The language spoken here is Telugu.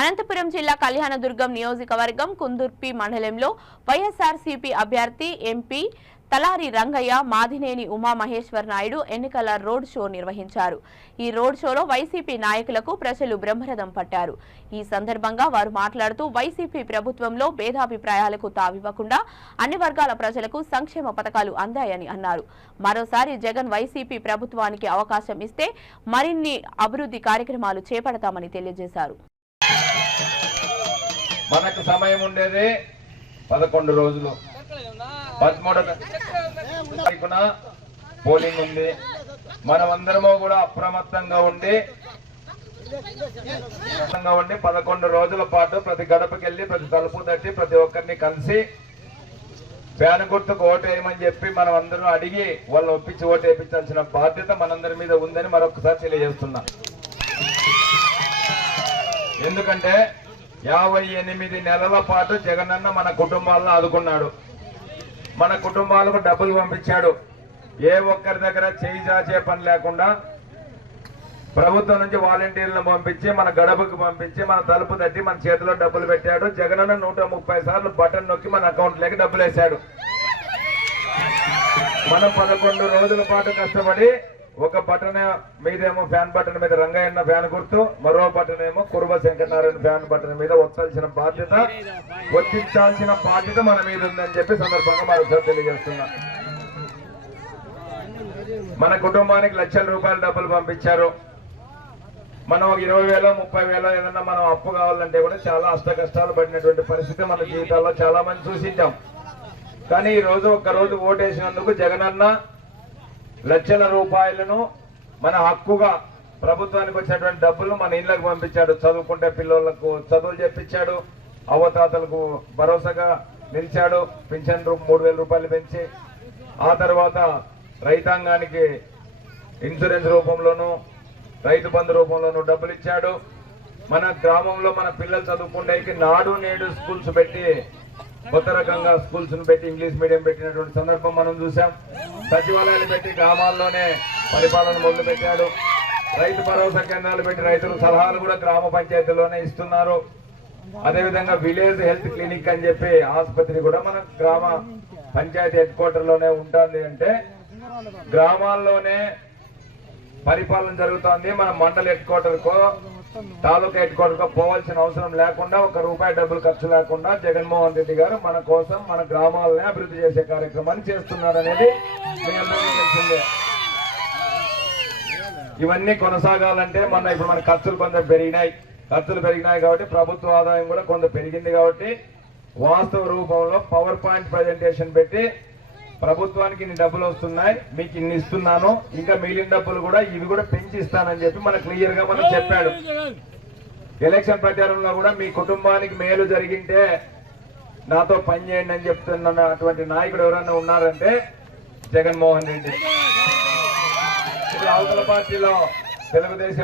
అనంతపురం జిల్లా కళ్యాణదుర్గం నియోజకవర్గం కుందుర్పి మండలంలో వైఎస్ఆర్సీపీ అభ్యర్థి ఎంపీ తలారి రంగయ్య మాదినేని ఉమామహేశ్వర్ నాయుడు ఎన్నికల రోడ్ షో నిర్వహించారు. ఈ రోడ్ షోలో వైసీపీ నాయకులకు ప్రజలు బ్రహ్మరథం పట్టారు. ఈ సందర్భంగా వారు మాట్లాడుతూ వైసీపీ ప్రభుత్వంలో భేదాభిప్రాయాలకు తావివ్వకుండా అన్ని వర్గాల ప్రజలకు సంక్షేమ పథకాలు అందాయని అన్నారు. మరోసారి జగన్ వైసీపీ ప్రభుత్వానికి అవకాశం ఇస్తే మరిన్ని అభివృద్ధి కార్యక్రమాలు చేపడతామని తెలియజేశారు. మనకు సమయం ఉండేది 11 రోజులు. 13వ తారీఖున పోలింగ్ ఉంది. మనమందరము కూడా అప్రమత్తంగా ఉండి 11 రోజుల పాటు ప్రతి గడపకి వెళ్ళి ప్రతి తలుపు తట్టి ప్రతి ఒక్కరిని కలిసి ఫ్యాన్ గుర్తుకు ఓటు వేయమని చెప్పి మనం అందరం అడిగి వాళ్ళు ఒప్పించి ఓటు వేయించాల్సిన బాధ్యత మనందరి మీద ఉందని మరొకసారి తెలియజేస్తున్నా. ఎందుకంటే 58 నెలల పాటు జగనన్న మన కుటుంబాలను ఆదుకున్నాడు. మన కుటుంబాలకు డబ్బులు పంపించాడు. ఏ ఒక్కరి దగ్గర చేయి చాచే పని లేకుండా ప్రభుత్వం నుంచి వాలంటీర్లను పంపించి మన గడపకు పంపించి మన తలుపు తట్టి మన చేతిలో డబ్బులు పెట్టాడు. జగనన్న 130 సార్లు బటన్ నొక్కి మన అకౌంట్లోకి డబ్బులు వేశాడు. మనం 11 రోజుల పాటు కష్టపడి ఒక బటన్ మీదేమో ఫ్యాన్ బటన్ మీద రంగయ్య ఫ్యాన్ గుర్తు, మరో బటన్ ఏమో కురుబ శంకరనారాయణ ఫ్యాన్ బటన్ మీద ఒత్తాల్సిన బాధ్యత ఒత్తించాల్సిన బాధ్యత మన మీద ఉందని చెప్పి సందర్భంగా మరోసారి తెలియజేస్తున్నా. మన కుటుంబానికి లక్షల రూపాయల డబ్బులు పంపించారు. మనం 20,000 30,000 ఏదన్నా మనం అప్పు కావాలంటే కూడా చాలా అష్ట కష్టాలు పడినటువంటి పరిస్థితి మన జీవితాల్లో చాలా మంది చూసింటాం. కానీ ఈ రోజు ఒక్కరోజు ఓటేసినందుకు జగనన్న లక్షల రూపాయలను మన హక్కుగా ప్రభుత్వానికి వచ్చినటువంటి డబ్బులు మన ఇళ్లకు పంపించాడు. చదువుకుంటే పిల్లలకు చదువులు చెప్పించాడు. అవతాతలకు భరోసాగా నిలిచాడు. పింఛన్ 3,000 రూపాయలు పెంచి ఆ తర్వాత రైతాంగానికి ఇన్సూరెన్స్ రూపంలోనూ రైతు బంధు రూపంలోనూ డబ్బులు ఇచ్చాడు. మన గ్రామంలో మన పిల్లలు చదువుకుంటే నాడు నేడు స్కూల్స్ పెట్టి కొత్త రకంగా స్కూల్స్ పెట్టి ఇంగ్లీష్ మీడియం పెట్టినటువంటి సందర్భం మనం చూసాం. సచివాలయాలు పెట్టి గ్రామాల్లోనే పరిపాలన మొదలు పెట్టాడు. రైతు భరోసా కేంద్రాలు పెట్టి రైతుల సలహాలు కూడా గ్రామ పంచాయతీలోనే ఇస్తున్నారు. అదేవిధంగా విలేజ్ హెల్త్ క్లినిక్ అని చెప్పి ఆసుపత్రి కూడా మన గ్రామ పంచాయతీ హెడ్ క్వార్టర్ లోనే ఉంటుంది. అంటే గ్రామాల్లోనే పరిపాలన జరుగుతోంది. మన మండల హెడ్ క్వార్టర్ కో తాలూకా హెడ్ క్వార్టర్ కో పోవాల్సిన అవసరం లేకుండా, ₹1 డబ్బులు ఖర్చు లేకుండా జగన్మోహన్ రెడ్డి గారు మన కోసం మన గ్రామాలనే అభివృద్ధి చేసే కార్యక్రమాన్ని చేస్తున్నారు అనేది మీ అందరికీ తెలిసిందే. ఇవన్నీ కొనసాగాలంటే ఇప్పుడు మన ఖర్చులు కొంత పెరిగినాయి. ఖర్చులు పెరిగినాయి కాబట్టి ప్రభుత్వ ఆదాయం కూడా కొంత పెరిగింది. కాబట్టి వాస్తవ రూపంలో పవర్ పాయింట్ ప్రజెంటేషన్ పెట్టి ప్రభుత్వానికి ఇన్ని డబ్బులు వస్తున్నాయి, మీకు ఇన్ని ఇస్తున్నాను, ఇంకా మిగిలిన డబ్బులు కూడా ఇవి కూడా పెంచి ఇస్తానని చెప్పి మనకు క్లియర్ గా మనం చెప్పాడు. ఎలక్షన్ ప్రచారంలో కూడా మీ కుటుంబానికి మేలు జరిగింటే నాతో పనిచేయండి అని చెప్తున్నటువంటి నాయకుడు ఎవరైనా ఉన్నారంటే జగన్మోహన్ రెడ్డి. అవతల పార్టీలో తెలుగుదేశం